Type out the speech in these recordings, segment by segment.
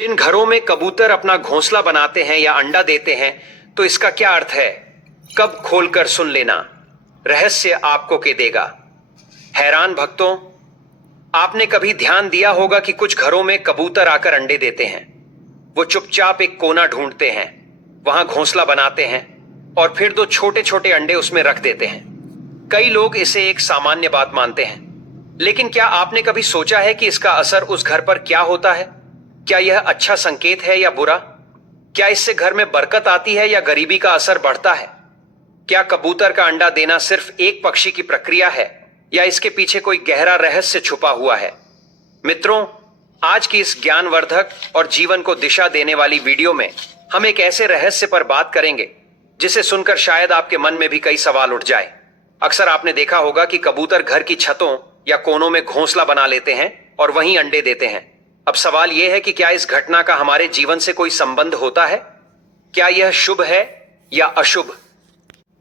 जिन घरों में कबूतर अपना घोंसला बनाते हैं या अंडा देते हैं, तो इसका क्या अर्थ है? कब खोलकर सुन लेना, रहस्य आपको के देगा। हैरान भक्तों, आपने कभी ध्यान दिया होगा कि कुछ घरों में कबूतर आकर अंडे देते हैं। वो चुपचाप एक कोना ढूंढते हैं, वहां घोंसला बनाते हैं और फिर दो छोटे छोटे अंडे उसमें रख देते हैं। कई लोग इसे एक सामान्य बात मानते हैं, लेकिन क्या आपने कभी सोचा है कि इसका असर उस घर पर क्या होता है? क्या यह अच्छा संकेत है या बुरा? क्या इससे घर में बरकत आती है या गरीबी का असर बढ़ता है? क्या कबूतर का अंडा देना सिर्फ एक पक्षी की प्रक्रिया है या इसके पीछे कोई गहरा रहस्य छुपा हुआ है? मित्रों, आज की इस ज्ञानवर्धक और जीवन को दिशा देने वाली वीडियो में हम एक ऐसे रहस्य पर बात करेंगे जिसे सुनकर शायद आपके मन में भी कई सवाल उठ जाए। अक्सर आपने देखा होगा कि कबूतर घर की छतों या कोनों में घोंसला बना लेते हैं और वहीं अंडे देते हैं। अब सवाल यह है कि क्या इस घटना का हमारे जीवन से कोई संबंध होता है? क्या यह शुभ है या अशुभ?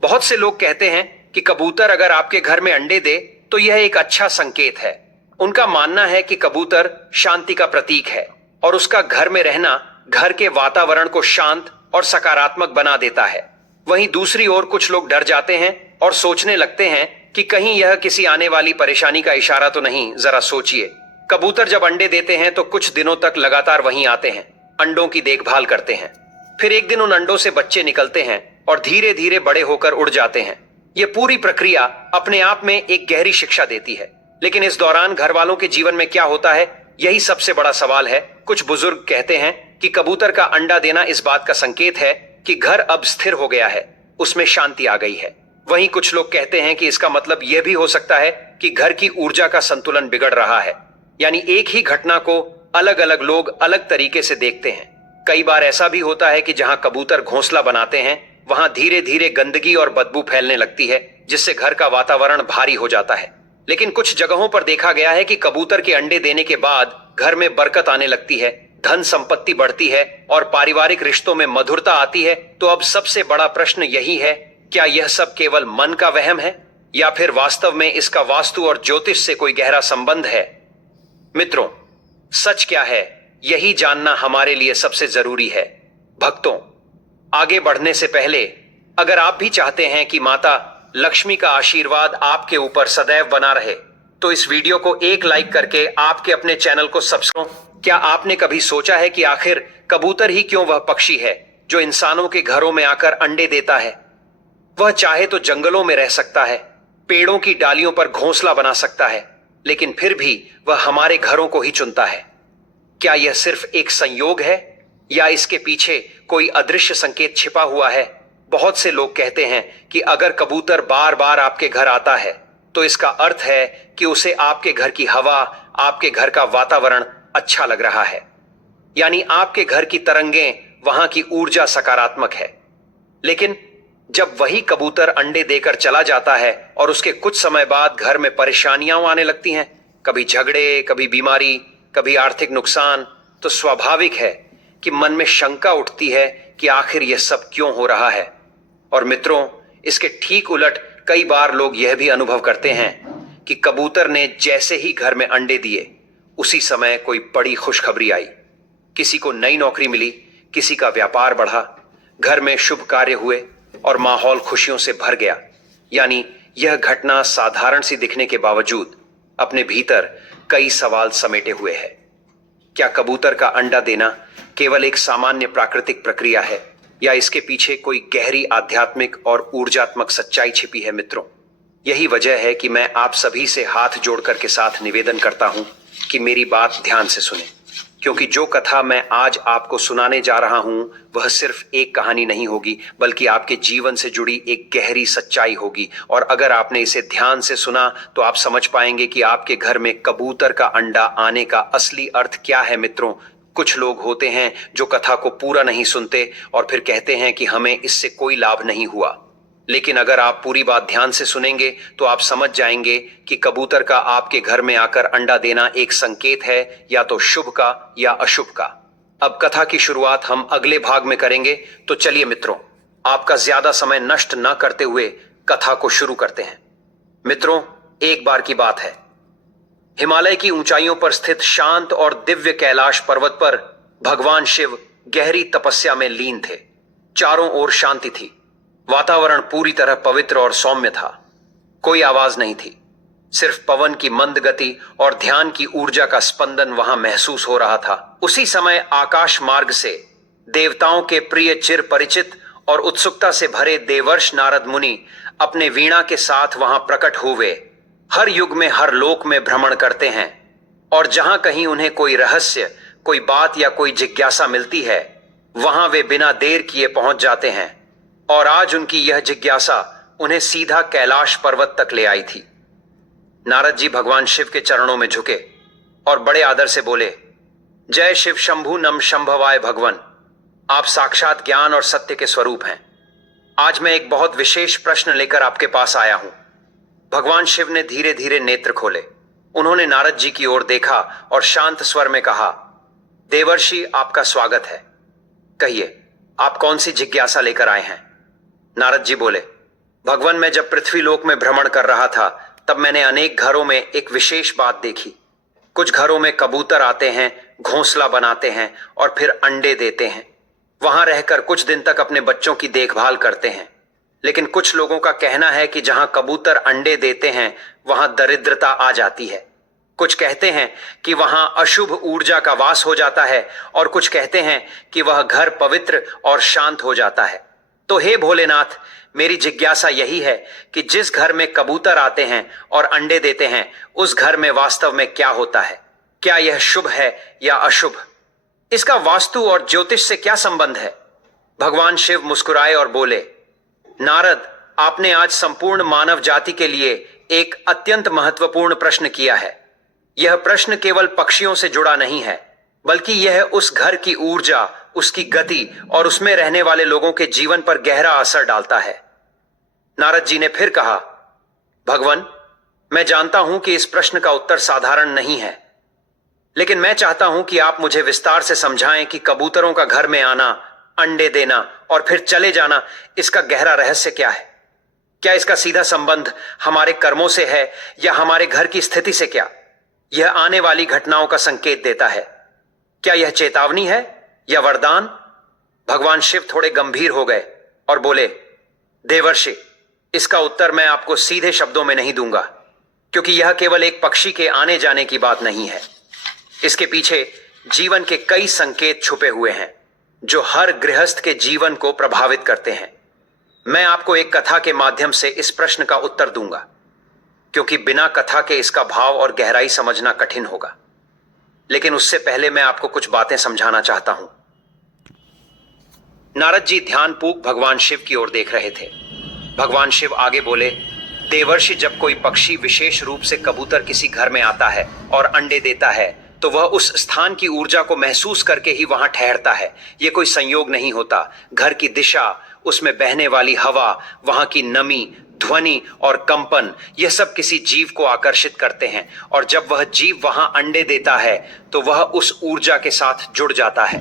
बहुत से लोग कहते हैं कि कबूतर अगर आपके घर में अंडे दे तो यह एक अच्छा संकेत है। उनका मानना है कि कबूतर शांति का प्रतीक है और उसका घर में रहना घर के वातावरण को शांत और सकारात्मक बना देता है। वहीं दूसरी ओर कुछ लोग डर जाते हैं और सोचने लगते हैं कि कहीं यह किसी आने वाली परेशानी का इशारा तो नहीं। जरा सोचिए, कबूतर जब अंडे देते हैं तो कुछ दिनों तक लगातार वहीं आते हैं, अंडों की देखभाल करते हैं। फिर एक दिन उन अंडों से बच्चे निकलते हैं और धीरे धीरे बड़े होकर उड़ जाते हैं। यह पूरी प्रक्रिया अपने आप में एक गहरी शिक्षा देती है। लेकिन इस दौरान घर वालों के जीवन में क्या होता है, यही सबसे बड़ा सवाल है। कुछ बुजुर्ग कहते हैं कि कबूतर का अंडा देना इस बात का संकेत है कि घर अब स्थिर हो गया है, उसमें शांति आ गई है। वहीं कुछ लोग कहते हैं कि इसका मतलब यह भी हो सकता है कि घर की ऊर्जा का संतुलन बिगड़ रहा है। यानी एक ही घटना को अलग अलग लोग अलग तरीके से देखते हैं। कई बार ऐसा भी होता है कि जहां कबूतर घोंसला बनाते हैं वहां धीरे धीरे गंदगी और बदबू फैलने लगती है, जिससे घर का वातावरण भारी हो जाता है। लेकिन कुछ जगहों पर देखा गया है कि कबूतर के अंडे देने के बाद घर में बरकत आने लगती है, धन संपत्ति बढ़ती है और पारिवारिक रिश्तों में मधुरता आती है। तो अब सबसे बड़ा प्रश्न यही है, क्या यह सब केवल मन का वहम है या फिर वास्तव में इसका वास्तु और ज्योतिष से कोई गहरा संबंध है? मित्रों, सच क्या है, यही जानना हमारे लिए सबसे जरूरी है। भक्तों, आगे बढ़ने से पहले अगर आप भी चाहते हैं कि माता लक्ष्मी का आशीर्वाद आपके ऊपर सदैव बना रहे, तो इस वीडियो को एक लाइक करके आपके अपने चैनल को सब्सक्राइब। क्या आपने कभी सोचा है कि आखिर कबूतर ही क्यों वह पक्षी है जो इंसानों के घरों में आकर अंडे देता है? वह चाहे तो जंगलों में रह सकता है, पेड़ों की डालियों पर घोंसला बना सकता है, लेकिन फिर भी वह हमारे घरों को ही चुनता है। क्या यह सिर्फ एक संयोग है या इसके पीछे कोई अदृश्य संकेत छिपा हुआ है? बहुत से लोग कहते हैं कि अगर कबूतर बार बार आपके घर आता है तो इसका अर्थ है कि उसे आपके घर की हवा, आपके घर का वातावरण अच्छा लग रहा है। यानी आपके घर की तरंगें, वहां की ऊर्जा सकारात्मक है। लेकिन जब वही कबूतर अंडे देकर चला जाता है और उसके कुछ समय बाद घर में परेशानियां आने लगती हैं, कभी झगड़े, कभी बीमारी, कभी आर्थिक नुकसान, तो स्वाभाविक है कि मन में शंका उठती है कि आखिर यह सब क्यों हो रहा है। और मित्रों, इसके ठीक उलट कई बार लोग यह भी अनुभव करते हैं कि कबूतर ने जैसे ही घर में अंडे दिए, उसी समय कोई बड़ी खुशखबरी आई। किसी को नई नौकरी मिली, किसी का व्यापार बढ़ा, घर में शुभ कार्य हुए और माहौल खुशियों से भर गया। यानी यह घटना साधारण सी दिखने के बावजूद अपने भीतर कई सवाल समेटे हुए है। क्या कबूतर का अंडा देना केवल एक सामान्य प्राकृतिक प्रक्रिया है या इसके पीछे कोई गहरी आध्यात्मिक और ऊर्जात्मक सच्चाई छिपी है? मित्रों, यही वजह है कि मैं आप सभी से हाथ जोड़कर के साथ निवेदन करता हूं कि मेरी बात ध्यान से सुने, क्योंकि जो कथा मैं आज आपको सुनाने जा रहा हूं वह सिर्फ एक कहानी नहीं होगी, बल्कि आपके जीवन से जुड़ी एक गहरी सच्चाई होगी। और अगर आपने इसे ध्यान से सुना तो आप समझ पाएंगे कि आपके घर में कबूतर का अंडा आने का असली अर्थ क्या है। मित्रों, कुछ लोग होते हैं जो कथा को पूरा नहीं सुनते और फिर कहते हैं कि हमें इससे कोई लाभ नहीं हुआ। लेकिन अगर आप पूरी बात ध्यान से सुनेंगे तो आप समझ जाएंगे कि कबूतर का आपके घर में आकर अंडा देना एक संकेत है, या तो शुभ का या अशुभ का। अब कथा की शुरुआत हम अगले भाग में करेंगे, तो चलिए मित्रों, आपका ज्यादा समय नष्ट न करते हुए कथा को शुरू करते हैं। मित्रों, एक बार की बात है, हिमालय की ऊंचाइयों पर स्थित शांत और दिव्य कैलाश पर्वत पर भगवान शिव गहरी तपस्या में लीन थे। चारों ओर शांति थी। वातावरण पूरी तरह पवित्र और सौम्य था। कोई आवाज नहीं थी, सिर्फ पवन की मंद गति और ध्यान की ऊर्जा का स्पंदन वहां महसूस हो रहा था। उसी समय आकाश मार्ग से देवताओं के प्रिय चिर परिचित और उत्सुकता से भरे देवर्ष नारद मुनि अपने वीणा के साथ वहां प्रकट हुए। हर युग में हर लोक में भ्रमण करते हैं और जहां कहीं उन्हें कोई रहस्य, कोई बात या कोई जिज्ञासा मिलती है, वहां वे बिना देर किए पहुंच जाते हैं। और आज उनकी यह जिज्ञासा उन्हें सीधा कैलाश पर्वत तक ले आई थी। नारद जी भगवान शिव के चरणों में झुके और बड़े आदर से बोले, जय शिव शंभु नम शंभवाय भगवन। आप साक्षात ज्ञान और सत्य के स्वरूप हैं। आज मैं एक बहुत विशेष प्रश्न लेकर आपके पास आया हूं। भगवान शिव ने धीरे धीरे नेत्र खोले। उन्होंने नारद जी की ओर देखा और शांत स्वर में कहा, देवर्षि आपका स्वागत है। कहिए, आप कौन सी जिज्ञासा लेकर आए हैं? नारद जी बोले, भगवान, मैं जब पृथ्वी लोक में भ्रमण कर रहा था तब मैंने अनेक घरों में एक विशेष बात देखी। कुछ घरों में कबूतर आते हैं, घोंसला बनाते हैं और फिर अंडे देते हैं। वहां रहकर कुछ दिन तक अपने बच्चों की देखभाल करते हैं। लेकिन कुछ लोगों का कहना है कि जहां कबूतर अंडे देते हैं वहां दरिद्रता आ जाती है। कुछ कहते हैं कि वहां अशुभ ऊर्जा का वास हो जाता है और कुछ कहते हैं कि वह घर पवित्र और शांत हो जाता है। तो हे भोलेनाथ, मेरी जिज्ञासा यही है कि जिस घर में कबूतर आते हैं और अंडे देते हैं उस घर में वास्तव में क्या होता है? क्या यह शुभ है या अशुभ? इसका वास्तु और ज्योतिष से क्या संबंध है? भगवान शिव मुस्कुराए और बोले, नारद, आपने आज संपूर्ण मानव जाति के लिए एक अत्यंत महत्वपूर्ण प्रश्न किया है। यह प्रश्न केवल पक्षियों से जुड़ा नहीं है, बल्कि यह उस घर की ऊर्जा, उसकी गति और उसमें रहने वाले लोगों के जीवन पर गहरा असर डालता है। नारद जी ने फिर कहा, भगवान, मैं जानता हूं कि इस प्रश्न का उत्तर साधारण नहीं है, लेकिन मैं चाहता हूं कि आप मुझे विस्तार से समझाएं कि कबूतरों का घर में आना, अंडे देना और फिर चले जाना, इसका गहरा रहस्य क्या है? क्या इसका सीधा संबंध हमारे कर्मों से है या हमारे घर की स्थिति से? क्या यह आने वाली घटनाओं का संकेत देता है? क्या यह चेतावनी है या वरदान? भगवान शिव थोड़े गंभीर हो गए और बोले, देवर्षि, इसका उत्तर मैं आपको सीधे शब्दों में नहीं दूंगा, क्योंकि यह केवल एक पक्षी के आने जाने की बात नहीं है। इसके पीछे जीवन के कई संकेत छुपे हुए हैं जो हर गृहस्थ के जीवन को प्रभावित करते हैं। मैं आपको एक कथा के माध्यम से इस प्रश्न का उत्तर दूंगा, क्योंकि बिना कथा के इसका भाव और गहराई समझना कठिन होगा। लेकिन उससे पहले मैं आपको कुछ बातें समझाना चाहता हूं। नारद जी ध्यानपूर्वक भगवान शिव की ओर देख रहे थे। भगवान शिव आगे बोले, देवर्षि, जब कोई पक्षी विशेष रूप से कबूतर किसी घर में आता है और अंडे देता है तो वह उस स्थान की ऊर्जा को महसूस करके ही वहां ठहरता है। यह कोई संयोग नहीं होता। घर की दिशा, उसमें बहने वाली हवा, वहां की नमी, ध्वनि और कंपन, यह सब किसी जीव को आकर्षित करते हैं। और जब वह जीव वहां अंडे देता है तो वह उस ऊर्जा के साथ जुड़ जाता है।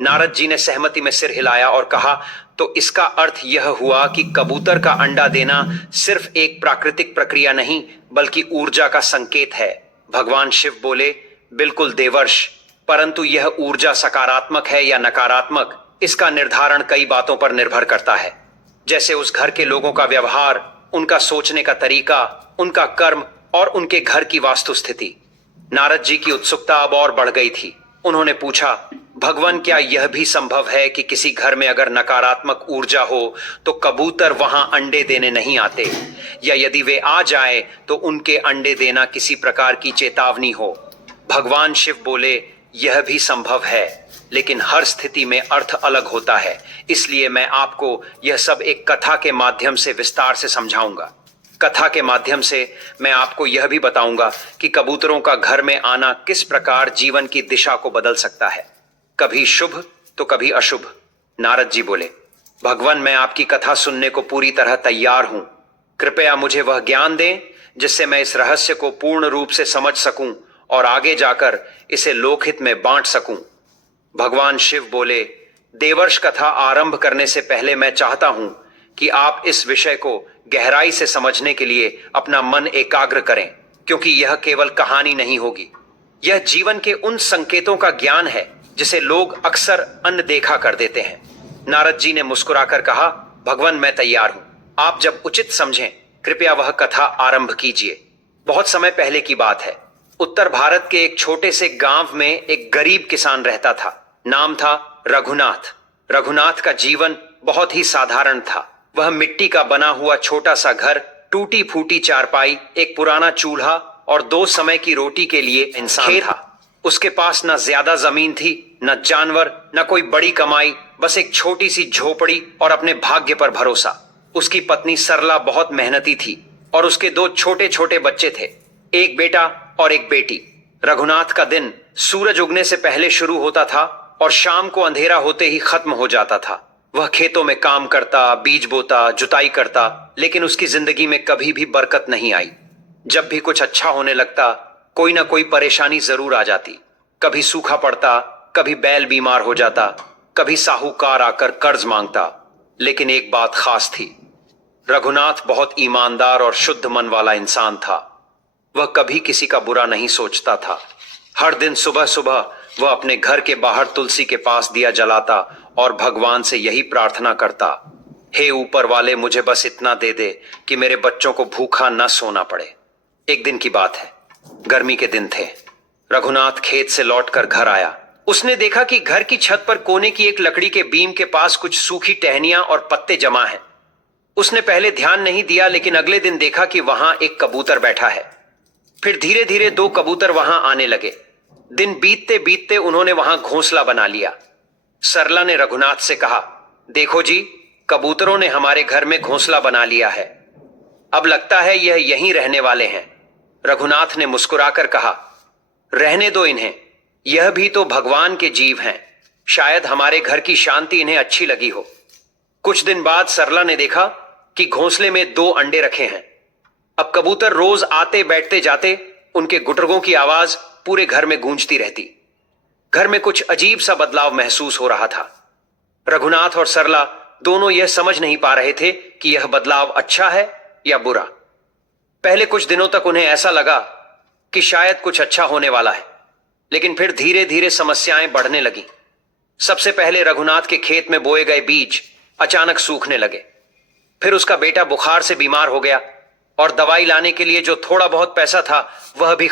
नारद जी ने सहमति में सिर हिलाया और कहा, तो इसका अर्थ यह हुआ कि कबूतर का अंडा देना सिर्फ एक प्राकृतिक प्रक्रिया नहीं, बल्कि ऊर्जा का संकेत है। भगवान शिव बोले, बिल्कुल देवर्ष, परंतु यह ऊर्जा सकारात्मक है या नकारात्मक, इसका निर्धारण कई बातों पर निर्भर करता है, जैसे उस घर के लोगों का व्यवहार, उनका सोचने का तरीका, उनका कर्म और उनके घर की वास्तु स्थिति। नारद जी की उत्सुकता अब और बढ़ गई थी। उन्होंने पूछा, भगवान, क्या यह भी संभव है कि किसी घर में अगर नकारात्मक ऊर्जा हो तो कबूतर वहां अंडे देने नहीं आते, या यदि वे आ जाए तो उनके अंडे देना किसी प्रकार की चेतावनी हो? भगवान शिव बोले, यह भी संभव है, लेकिन हर स्थिति में अर्थ अलग होता है। इसलिए मैं आपको यह सब एक कथा के माध्यम से विस्तार से समझाऊंगा। कथा के माध्यम से मैं आपको यह भी बताऊंगा कि कबूतरों का घर में आना किस प्रकार जीवन की दिशा को बदल सकता है, कभी शुभ तो कभी अशुभ। नारद जी बोले, भगवान, मैं आपकी कथा सुनने को पूरी तरह तैयार हूं। कृपया मुझे वह ज्ञान दें जिससे मैं इस रहस्य को पूर्ण रूप से समझ सकूं और आगे जाकर इसे लोकहित में बांट सकूं। भगवान शिव बोले, देवर्ष, कथा आरंभ करने से पहले मैं चाहता हूं कि आप इस विषय को गहराई से समझने के लिए अपना मन एकाग्र करें, क्योंकि यह केवल कहानी नहीं होगी। यह जीवन के उन संकेतों का ज्ञान है जिसे लोग अक्सर अन्न देखा कर देते हैं। नारद जी ने मुस्कुराकर कहा, भगवान मैं तैयार हूं, आप जब उचित समझें कृपया वह कथा आरंभ कीजिए। बहुत समय पहले की बात है। उत्तर भारत के एक छोटे से गांव में एक गरीब किसान रहता था। नाम था रघुनाथ। रघुनाथ का जीवन बहुत ही साधारण था। वह मिट्टी का बना हुआ छोटा सा घर, टूटी फूटी चारपाई, एक पुराना चूल्हा और 2 समय की रोटी के लिए इंसान था। उसके पास न ज्यादा जमीन थी, न जानवर, न कोई बड़ी कमाई, बस एक छोटी सी झोपड़ी और अपने भाग्य पर भरोसा। उसकी पत्नी सरला बहुत मेहनती थी और उसके 2 छोटे छोटे बच्चे थे, एक बेटा और एक बेटी। रघुनाथ का दिन सूरज उगने से पहले शुरू होता था और शाम को अंधेरा होते ही खत्म हो जाता था। वह खेतों में काम करता, बीज बोता, जुताई करता, लेकिन उसकी जिंदगी में कभी भी बरकत नहीं आई। जब भी कुछ अच्छा होने लगता, कोई ना कोई परेशानी जरूर आ जाती। कभी सूखा पड़ता, कभी बैल बीमार हो जाता, कभी साहूकार आकर कर्ज मांगता। लेकिन एक बात खास थी, रघुनाथ बहुत ईमानदार और शुद्ध मन वाला इंसान था। वह कभी किसी का बुरा नहीं सोचता था। हर दिन सुबह सुबह वह अपने घर के बाहर तुलसी के पास दिया जलाता और भगवान से यही प्रार्थना करता, हे ऊपर वाले, मुझे बस इतना दे दे कि मेरे बच्चों को भूखा न सोना पड़े। एक दिन की बात है, गर्मी के दिन थे। रघुनाथ खेत से लौटकर घर आया। उसने देखा कि घर की छत पर कोने की एक लकड़ी के बीम के पास कुछ सूखी टहनियां और पत्ते जमा हैं। उसने पहले ध्यान नहीं दिया, लेकिन अगले दिन देखा कि वहां एक कबूतर बैठा है। फिर धीरे धीरे 2 कबूतर वहां आने लगे। दिन बीतते बीतते उन्होंने वहां घोंसला बना लिया। सरला ने रघुनाथ से कहा, देखो जी, कबूतरों ने हमारे घर में घोंसला बना लिया है। अब लगता है यह यहीं रहने वाले हैं। रघुनाथ ने मुस्कुराकर कहा, रहने दो इन्हें, यह भी तो भगवान के जीव हैं। शायद हमारे घर की शांति इन्हें अच्छी लगी हो। कुछ दिन बाद सरला ने देखा कि घोंसले में 2 अंडे रखे हैं। अब कबूतर रोज आते बैठते जाते, उनके गुटरगों की आवाज पूरे घर में गूंजती रहती। घर में कुछ अजीब सा बदलाव महसूस हो रहा था। रघुनाथ और सरला दोनों यह समझ नहीं पा रहे थे कि यह बदलाव अच्छा है या बुरा। पहले कुछ दिनों तक उन्हें ऐसा लगा कि शायद कुछ अच्छा होने वाला है, लेकिन फिर धीरे धीरे समस्याएं बढ़ने लगीं। सबसे पहले रघुनाथ के खेत में बोए गए बीज अचानक सूखने लगे। फिर उसका बेटा बुखार से बीमार हो गया और दवाई लाने के लिए जो थोड़ा बहुत पैसा था वह भी